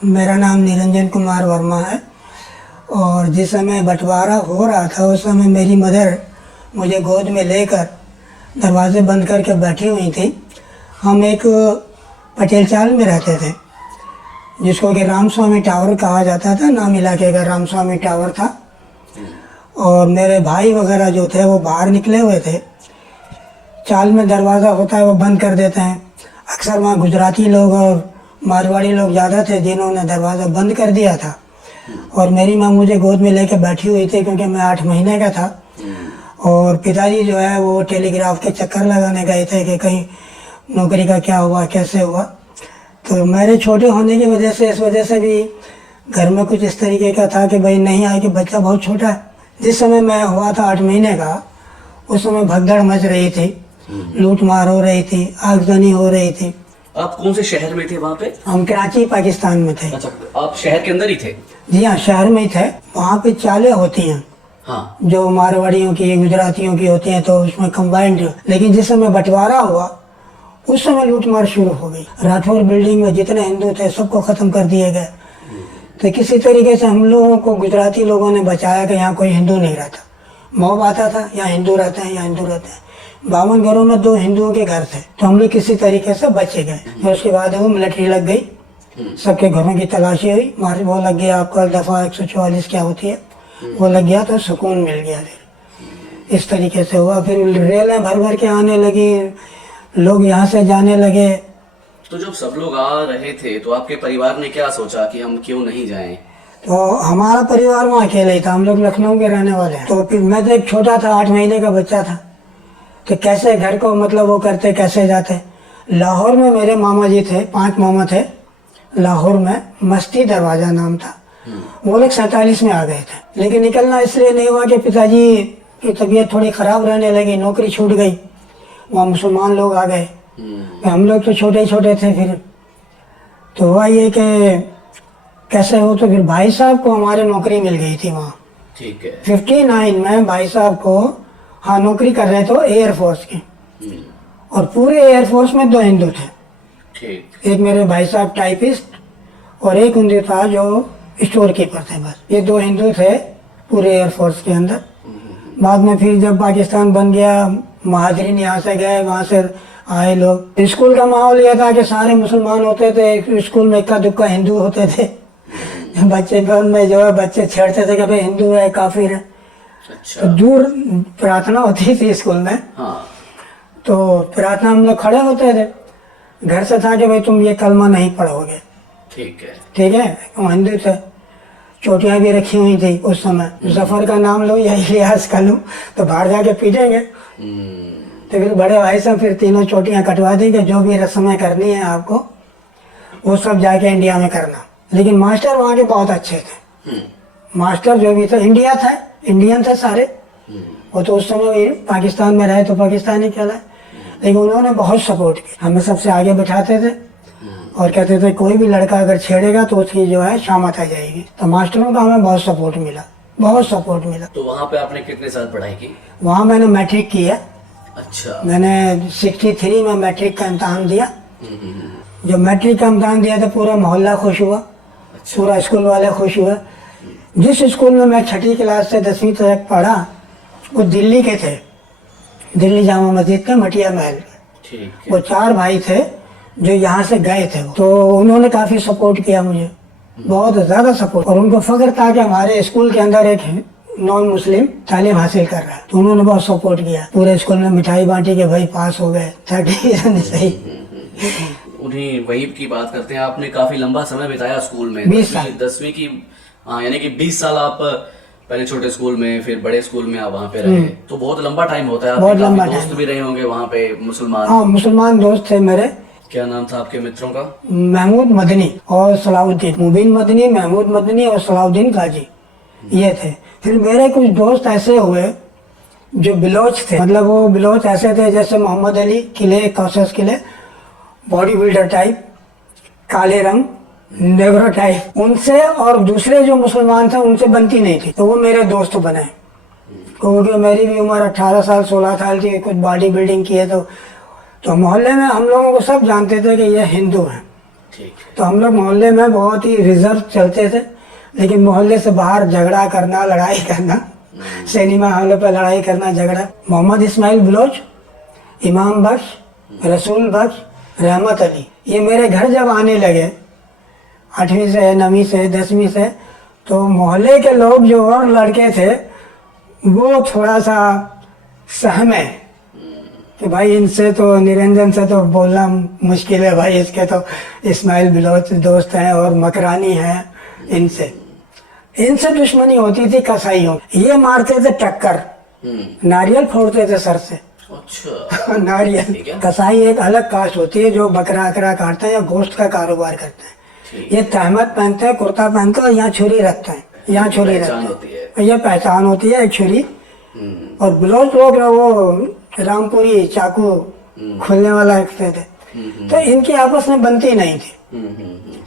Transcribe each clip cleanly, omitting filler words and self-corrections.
मेरा नाम निरंजन कुमार वर्मा है और जिस समय बंटवारा हो रहा था उस समय मेरी मदर मुझे गोद में लेकर दरवाजे बंद करके बैठी हुई थी। हम एक पटेल चाल में रहते थे जिसको कि रामस्वामी टावर कहा जाता था, नाम इलाके का रामस्वामी टावर था। और मेरे भाई वगैरह जो थे वो बाहर निकले हुए थे। चाल में दरवाज़ा होता है वो बंद कर देते हैं। अक्सर वहाँ गुजराती लोग और मारवाड़ी लोग ज़्यादा थे जिन्होंने दरवाज़ा बंद कर दिया था। और मेरी माँ मुझे गोद में लेकर बैठी हुई थी क्योंकि मैं 8 महीने का था। और पिताजी जो है वो टेलीग्राफ के चक्कर लगाने गए थे कि कहीं नौकरी का क्या हुआ, कैसे हुआ। तो मेरे छोटे होने की वजह से, इस वजह से भी घर में कुछ इस तरीके का था कि भाई नहीं आए कि बच्चा बहुत छोटा है। जिस समय मैं हुआ था 8 महीने का, उस समय भगदड़ मच रही थी, लूट मार हो रही थी, आगजनी हो रही थी। आप कौन से शहर में थे वहाँ पे? हम कराची पाकिस्तान में थे। अच्छा, आप शहर के अंदर ही थे? जी हाँ, शहर में ही थे। वहाँ पे चालें होती हैं, हाँ, जो मारवाड़ियों की, गुजरातियों की होती हैं, तो उसमें कंबाइंड। लेकिन जिस समय बंटवारा हुआ उस समय लूटमार शुरू हो गई। राठौर बिल्डिंग में जितने हिंदू थे सबको ख़त्म कर दिए गए। तो किसी तरीके से हम लोगों को गुजराती लोगों ने बचाया कि यहाँ कोई हिंदू नहीं रहता। मॉब आता था, यहाँ हिंदू रहते हैं, यहाँ हिंदू रहते हैं। 52 घरों में 2 हिंदुओं के घर थे, तो हम लोग किसी तरीके से बचे गए। फिर उसके बाद वो मिलिट्री लग गई, सबके घरों की तलाशी हुई, मार वो लग गया आपका दफ़ा 144 क्या होती है, वो लग गया तो सुकून मिल गया। फिर इस तरीके से हुआ। फिर रेलें भर भर के आने लगी, लोग यहाँ से जाने लगे। तो जब सब लोग आ रहे थे तो आपके परिवार ने क्या सोचा कि हम क्यों नहीं जाएं? तो हमारा परिवार वहाँ अकेले ही था, हम लोग लखनऊ के रहने वाले हैं। तो फिर मैं तो एक छोटा था, 8 महीने का बच्चा था, तो कैसे घर को मतलब वो करते, कैसे जाते। लाहौर में मेरे मामा जी थे, 5 मामा थे लाहौर में, मस्ती दरवाज़ा नाम था। वो लोग 47 में आ गए थे, लेकिन निकलना इसलिए नहीं हुआ कि पिताजी की तबीयत थोड़ी ख़राब रहने लगी, नौकरी छूट गई, वहाँ मुसलमान लोग आ गए। हम लोग तो छोटे छोटे थे। फिर तो हुआ ये कि कैसे हो, तो फिर भाई साहब को हमारे नौकरी मिल गई थी वहाँ। ठीक है। 59 में भाई साहब को, हाँ, नौकरी कर रहे थे एयरफोर्स की। और पूरे एयरफोर्स में 2 हिंदू थे। ठीक। एक मेरे भाई साहब टाइपिस्ट और एक हिंदू था जो स्टोर कीपर थे। बस ये 2 हिंदू थे पूरे एयरफोर्स के अंदर। बाद में फिर जब पाकिस्तान बन गया, महाजरीन यहाँ से गए, वहाँ से आए लोग। स्कूल का माहौल यह था कि सारे मुसलमान होते थे, स्कूल में इक्का दुक्का हिंदू होते थे। बच्चे में जो है बच्चे छेड़ते थे कि भाई हिंदू है, काफिर है। अच्छा। तो दूर प्रार्थना होती थी स्कूल में। हाँ। तो प्रार्थना हम लोग खड़े होते थे, घर से था कि भाई तुम ये कलमा नहीं पढ़ोगे। ठीक है। ठीक है, वो हिंदू थे। चोटियाँ भी रखी हुई थी उस समय। जफर का नाम लो या इलियास का लो तो बाहर जाके पीटेंगे। तो फिर बड़े भाई साहब फिर तीनों चोटियाँ कटवा देंगे, जो भी रस्में करनी है आपको वो सब जाके इंडिया में करना। लेकिन मास्टर वहाँ के बहुत अच्छे थे। मास्टर जो भी थे इंडिया था, इंडियन थे सारे। वो तो उस समय पाकिस्तान में रहे तो पाकिस्तानी कहलाए, लेकिन उन्होंने बहुत सपोर्ट किया। हमें सबसे आगे बैठाते थे और कहते थे कोई भी लड़का अगर छेड़ेगा तो उसकी जो है शामत आ जाएगी। तो मास्टरों का हमें बहुत सपोर्ट मिला, बहुत सपोर्ट मिला। तो वहाँ पे आपने कितने साल पढ़ाई की? वहाँ मैंने मैट्रिक किया। अच्छा। मैंने 63 में मैट्रिक का इम्तहान दिया। जब मैट्रिक का इम्तहान दिया तो पूरा मोहल्ला खुश हुआ। अच्छा। पूरा स्कूल वाले खुश हुए। जिस स्कूल में मैं 6ठी क्लास से 10वीं तक पढ़ा वो दिल्ली के थे, दिल्ली जामा मस्जिद के मटिया महल। ठीक। वो 4 भाई थे जो यहाँ से गए थे, तो उन्होंने काफ़ी सपोर्ट किया मुझे, बहुत ज़्यादा सपोर्ट। और उनको फ़ख्र था कि हमारे स्कूल के अंदर एक नॉन मुस्लिम तालीम हासिल कर रहा है, तो उन्होंने बहुत सपोर्ट किया। पूरे स्कूल में मिठाई बांटी के भाई पास हो गए, 30 सही। उन्हीं वही की बात करते हैं, आपने काफी लंबा समय बिताया स्कूल में। 20 साल। 10वीं की, हाँ, यानी कि 20 साल आप पहले छोटे स्कूल में, फिर बड़े स्कूल में आप वहाँ पे रहे। तो बहुत लंबा टाइम होता है। बहुत आपके लंबा काफी दोस्त टाइम। भी रहे होंगे वहाँ पे मुसलमान? हाँ, मुसलमान दोस्त थे मेरे। क्या नाम था आपके मित्रों का? महमूद मदनी और सलाउद्दीन, मुबीन मदनी, महमूद मदनी और सलाउद्दीन गाजी, ये थे। फिर मेरे कुछ दोस्त ऐसे हुए जो बिलोच थे, मतलब वो बिलोच ऐसे थे जैसे मोहम्मद अली, किले कौसस किले, बॉडी बिल्डर टाइप, काले रंग, नेग्रो टाइप। उनसे और दूसरे जो मुसलमान थे उनसे बनती नहीं थी, तो वो मेरे दोस्त बने। क्योंकि मेरी भी उम्र 18 साल 16 साल थी, कुछ बॉडी बिल्डिंग की है। तो मोहल्ले में हम लोगों को सब जानते थे कि ये हिंदू हैं। ठीक है। तो हम लोग मोहल्ले में बहुत ही रिजर्व चलते थे, लेकिन मोहल्ले से बाहर झगड़ा करना, लड़ाई करना, सिनेमा हॉलों पर लड़ाई करना, झगड़ा। मोहम्मद इस्माइल बलोच, इमाम बख्श, रसूल बख्श, रहमत अली, ये मेरे घर जब आने लगे 8वीं से 9वीं से 10वीं से, तो मोहल्ले के लोग जो और लड़के थे वो थोड़ा सा सहमे कि भाई इनसे तो, निरंजन से तो बोलना मुश्किल है भाई, इसके तो इस्माइल बलोच दोस्त हैं और मकरानी हैं, इनसे दुश्मनी होती थी कसाईयों। ये मारते थे टक्कर, नारियल फोड़ते थे सर से। अच्छा। नारियल। कसाई एक अलग कास्ट होती है जो बकरा अकरा काटते हैं या गोश्त का कारोबार करते हैं। ये तहमत पहनते हैं, कुर्ता पहनते हैं और यहाँ छुरी रखते हैं, यहाँ छुरी रखते हैं, ये पहचान होती है एक छुरी। और बलोच लोग वो रामपुरी चाकू खुलने वाला रखते थे। तो इनकी आपस में बनती नहीं थी,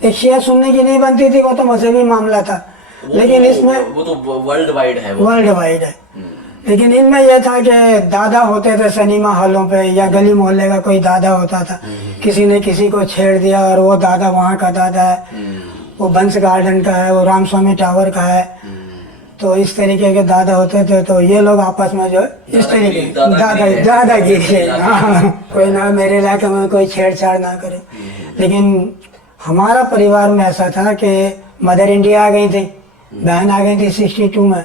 एक शिया सुनने की नहीं बनती थी, वो तो मजहबी मामला था। लेकिन इसमें वो तो वर्ल्ड वाइड है, वर्ल्ड वाइड है। लेकिन इनमें यह था कि दादा होते थे सिनेमा हॉलों पे, या गली मोहल्ले का कोई दादा होता था, किसी ने किसी को छेड़ दिया और वो दादा वहाँ का दादा है, वो बंस गार्डन का है, वो रामस्वामी टावर का है, तो इस तरीके के दादा होते थे। तो ये लोग आपस में जो इस तरीके दादागिरी, हाँ, कोई ना मेरे इलाके में कोई छेड़छाड़ ना करे। लेकिन हमारा परिवार में ऐसा था कि मदर इंडिया आ गई थी, बहन आ गई थी 62 में,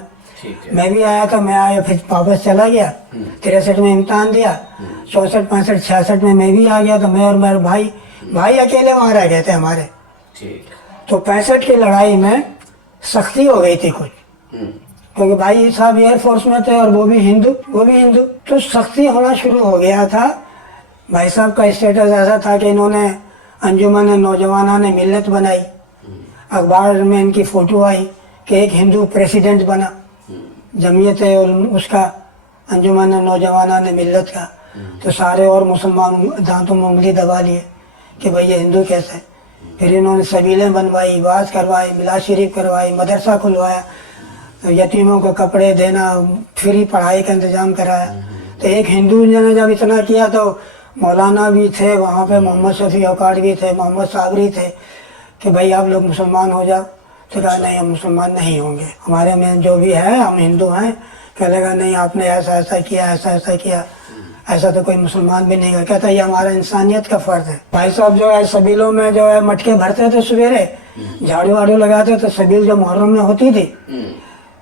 मैं भी आया था, मैं आया फिर वापस चला गया, 63 में इम्तहान दिया, 64, 65, 66 में मैं भी आ गया। तो मैं और मेरे भाई अकेले वहाँ रह गए थे हमारे। तो 65 की लड़ाई में सख्ती हो गई थी कुछ, क्योंकि भाई साहब एयरफोर्स में थे और वो भी हिंदू, तो सख्ती होना शुरू हो गया था। भाई साहब का स्टेटस ऐसा था कि इन्होंने अंजुमन नौजवाना ने मिल्लत बनाई, अखबार में इनकी फोटो आई कि एक हिंदू प्रेसिडेंट बना, जमीयत है और उसका अंजुमन नौजवाना ने मिल्लत का। तो सारे और मुसलमान दांतों में उंगली दबा लिए कि भाई ये हिंदू कैसे है। फिर इन्होंने सबीलें बनवाई, वाज करवाई, मिलाद शरीफ करवाई, मदरसा खुलवाया, यतीमों को कपड़े देना, फ्री पढ़ाई का इंतजाम कराया। तो एक हिंदू ने जब इतना किया तो मौलाना भी थे वहाँ पे, मोहम्मद शफी औकाड़ भी थे, मोहम्मद साबरी थे कि भाई आप लोग मुसलमान हो जाओ। तो कहा नहीं, हम मुसलमान नहीं होंगे, हमारे में जो भी है हम हिंदू हैं। कह लगा नहीं, आपने ऐसा ऐसा किया, ऐसा ऐसा किया, ऐसा तो कोई मुसलमान भी नहीं कर। कहता ये हमारा इंसानियत का फर्ज है। भाई साहब जो है सबीलों में जो है मटके भरते थे, सवेरे झाड़ू वाड़ू लगाते थे। सबील जो मुहर्रम में होती थी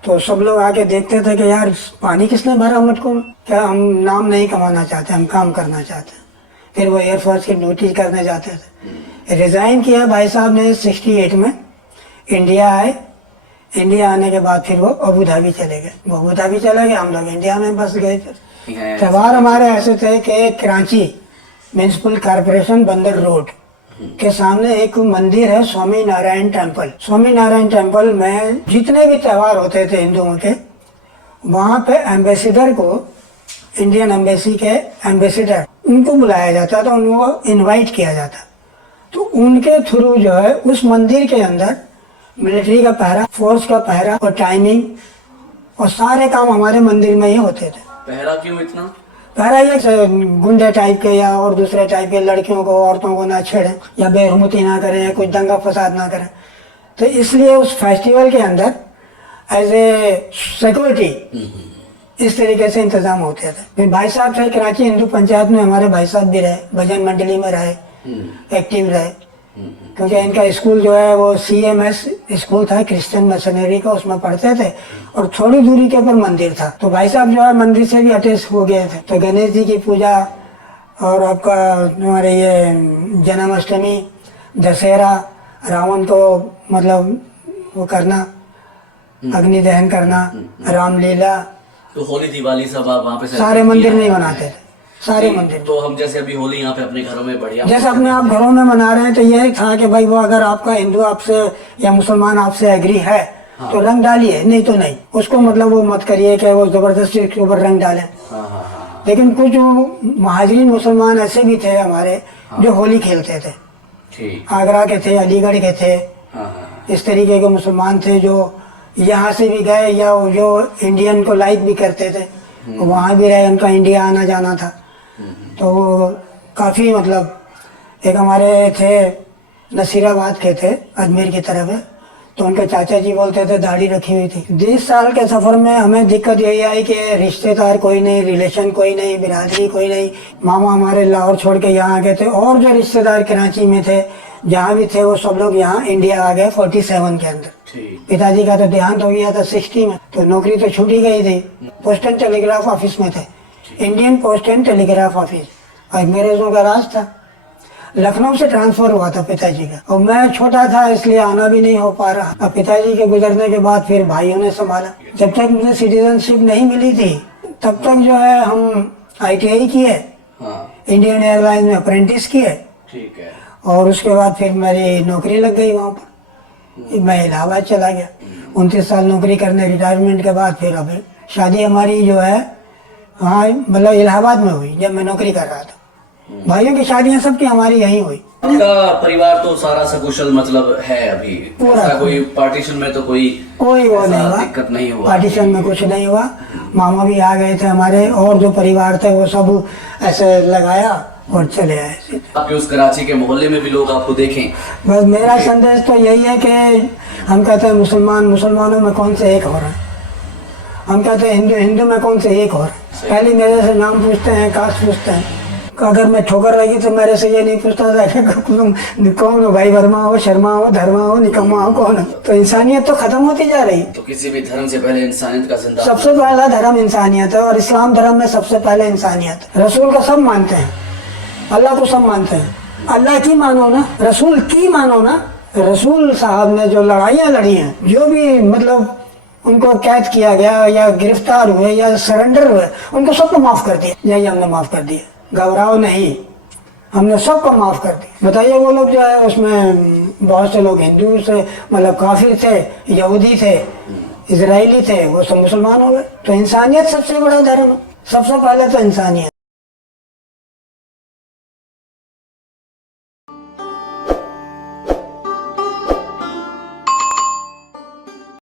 तो सब लोग आके देखते थे कि यार पानी किसने भरा मटकों में। क्या हम नाम नहीं कमाना चाहते, हम काम करना चाहते हैं। फिर वो एयरफोर्स की ड्यूटी करने जाते थे। रिजाइन किया भाई साहब ने 68 में, इंडिया आए। इंडिया आने के बाद फिर वो अबू धाबी चले गए, हम लोग इंडिया में बस गए। फिर त्यौहार हमारे ऐसे थे कि कराची म्यूनसिपल कॉरपोरेशन बंदर रोड के सामने एक मंदिर है, स्वामी नारायण टेम्पल। स्वामी नारायण टेम्पल में जितने भी त्यौहार होते थे हिंदुओं के, वहाँ पे एम्बेसडर को, इंडियन एम्बेसी के एम्बेसडर, उनको बुलाया जाता था, उनको इनवाइट किया जाता। तो उनके थ्रू जो है उस मंदिर के अंदर मिलिट्री का पहरा, फोर्स का पहरा और टाइमिंग और सारे काम हमारे मंदिर में ही होते थे। पहरा क्यों इतना? पहरा ये गुंडे टाइप के या और दूसरे टाइप के लड़कियों को, औरतों को ना छेड़े या बेरहमती ना करें या कुछ दंगा फसाद ना करें। तो इसलिए उस फेस्टिवल के अंदर एज ए सिक्योरिटी इस तरीके से इंतजाम होते थे। फिर भाई साहब थे कराची हिंदू पंचायत में, हमारे भाई साहब भी रहे, भजन मंडली में रहे, एक्टिव रहे। क्योंकि इनका स्कूल जो है वो CMS स्कूल था, क्रिश्चियन मिशनरी का, उसमें पढ़ते थे और थोड़ी दूरी के ऊपर मंदिर था। तो भाई साहब जो है मंदिर से भी अटैच हो गए थे। तो गणेश जी की पूजा और आपका हमारे ये जन्माष्टमी, दशहरा, रावण को मतलब वो करना, अग्नि दहन करना, रामलीला, तो होली दिवाली सब आप वहाँ पे सारे मंदिर में मनाते थे, सारे मंदिर। तो हम जैसे अभी होली यहाँ पे अपने घरों में बढ़िया, जैसे अपने आप घरों में मना रहे हैं, तो यही था कि भाई वो अगर आपका हिंदू आपसे या मुसलमान आपसे एग्री है तो रंग डालिए, नहीं तो नहीं। उसको मतलब वो मत करिए कि वो जबरदस्ती उसके ऊपर रंग डालें। लेकिन कुछ महाजरीन मुसलमान ऐसे भी थे हमारे जो होली खेलते थे, आगरा के थे, अलीगढ़ के थे, इस तरीके के मुसलमान थे जो यहाँ से भी गए या जो इंडियन को लाइक भी करते थे, वहाँ भी रहे, उनका इंडिया आना जाना था। तो वो काफ़ी मतलब, एक हमारे थे नसीराबाद के थे, अजमेर की तरफ है। तो उनके चाचा जी बोलते थे दाढ़ी रखी हुई थी। 20 साल के सफर में हमें दिक्कत यही आई कि रिश्तेदार कोई नहीं, रिलेशन कोई नहीं, बिरादरी कोई नहीं। मामा हमारे लाहौर छोड़ के यहाँ आ गए थे, और जो रिश्तेदार कराची में थे, जहाँ भी थे, वो सब लोग यहाँ इंडिया आ गए 47 के अंदर। पिताजी का तो देहांत हो गया था 60 में, तो नौकरी तो छूट ही गई थी। पोस्ट एंड टेलीग्राफ ऑफिस में थे, Indian post and telegraph office, और अंग्रेजों का राज था। लखनऊ से ट्रांसफर हुआ था पिताजी का, और मैं छोटा था इसलिए आना भी नहीं हो पा रहा। अब पिताजी के गुजरने के बाद फिर भाइयों ने संभाला। जब तक मुझे सिटीजनशिप नहीं मिली थी तब तक जो है हम ITI किए, इंडियन एयरलाइन में अप्रेंटिस किए, ठीक है। और उसके बाद फिर मेरी नौकरी लग गई वहाँ पर। मैं इलाहाबाद चला गया, 29 साल नौकरी करने, रिटायरमेंट के बाद फिर अभी शादी हमारी जो है हाँ मतलब इलाहाबाद में हुई जब मैं नौकरी कर रहा था। भाइयों की शादियां सबकी हमारी यहीं हुई। आपका परिवार तो सारा सकुशल मतलब है अभी पूरा, ऐसा कोई पार्टीशन में तो कोई वो नहीं हुआ, दिक्कत नहीं हुआ, पार्टीशन में कुछ नहीं हुआ। मामा भी आ गए थे हमारे, और जो परिवार थे वो सब ऐसे लगाया और चले आए। आपके उस कराची के मोहल्ले में भी लोग आपको देखें? बस मेरा संदेश तो यही है कि हम कहते हैं मुसलमानों में कौन से एक हो रहा है, हम कहते हैं हिंदू में कौन से एक हो रहा है। पहले मेरे से नाम पूछते हैं, कास्ट पूछते हैं। अगर मैं ठोकर लगी तो मेरे से ये नहीं पूछता था कि कौन हो, भाई वर्मा हो, शर्मा हो, धर्मा हो, निकम्मा हो, कौन हो। तो इंसानियत तो खत्म होती जा रही। तो किसी भी धर्म से पहले इंसानियत का जिंदा, सबसे पहला धर्म इंसानियत है, और इस्लाम धर्म में सबसे पहले इंसानियत। रसूल को सब मानते हैं, अल्लाह को सब मानते हैं। अल्लाह की मानो ना, रसूल की मानो ना। रसूल साहब ने जो लड़ाइयाँ लड़ी हैं, जो भी मतलब उनको कैद किया गया या गिरफ्तार हुए या सरेंडर हुए, उनको सबको माफ कर दिया। यही हमने माफ कर दिया, घबराओ नहीं, हमने सबको माफ कर दिया। बताइए वो लोग जो है उसमें बहुत से लोग हिंदू से मतलब काफिर थे, यहूदी थे, इजरायली थे, वो सब मुसलमान हो गए। तो इंसानियत सबसे बड़ा धर्म है, सबसे पहले तो इंसानियत।